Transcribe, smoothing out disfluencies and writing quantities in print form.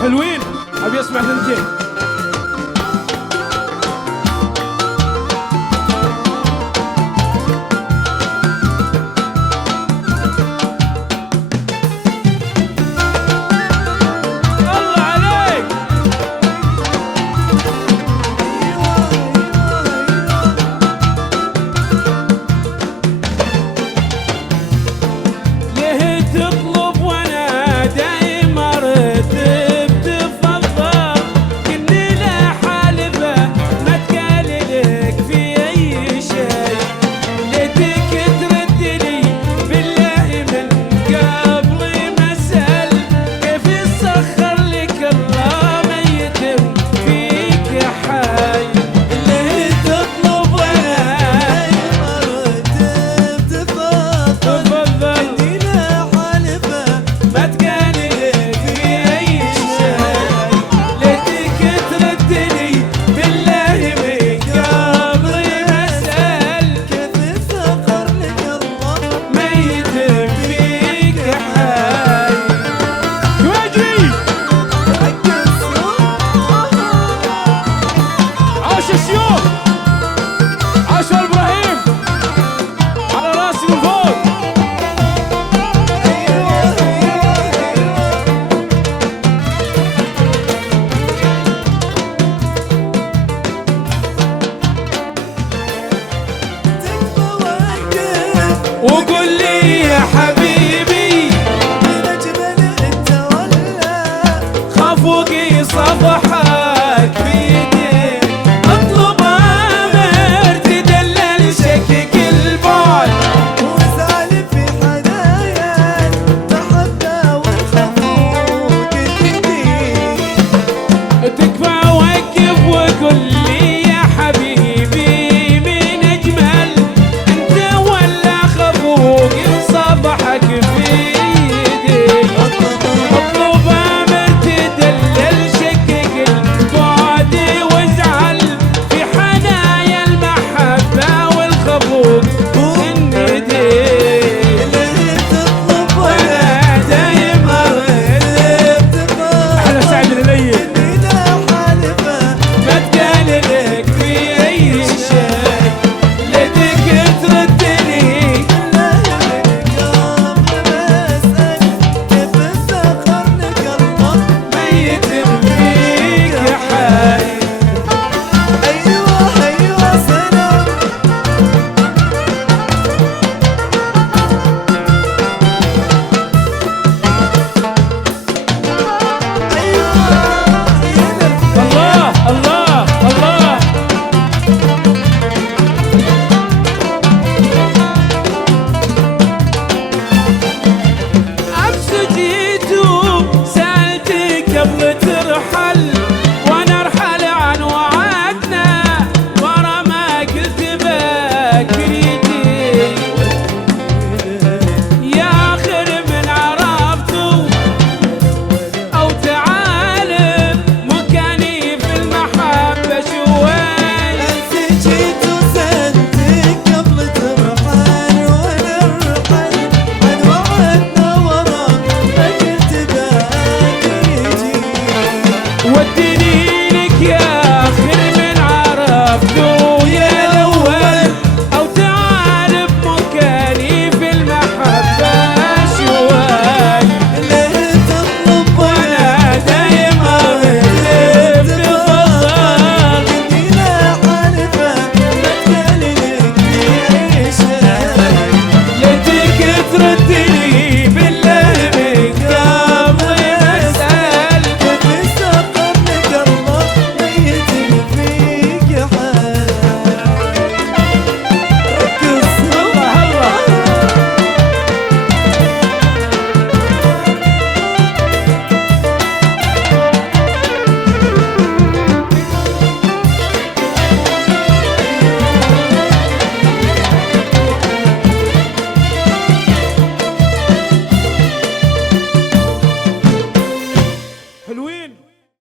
حلوين ابي اسمع ثنتين. وقول لي يا حبيبي من أجمل أنت ولا خافوقي صفحك بيدي اطلب امر تدلل شكك البعد وزعل في حنايا محبة والخفوق الجديد تكفى وقف وقول لي يا حبيبي من اجمل انت ولا خافوق صفحك بيدي اطلب امر تدلل شكك البعد وازعل في حنايا المحبه والخفوق الندي اللي تطلب وانا دايم ارد احلى سعد الليل إننا حالفة ما تقللك في اي شيء لديك تردني لا يرقى بسأل كيف سخرنك الله ميت فيك حي. أيوة أيوة سلام الله الله الله امس جيت وسالتك قبل ترحل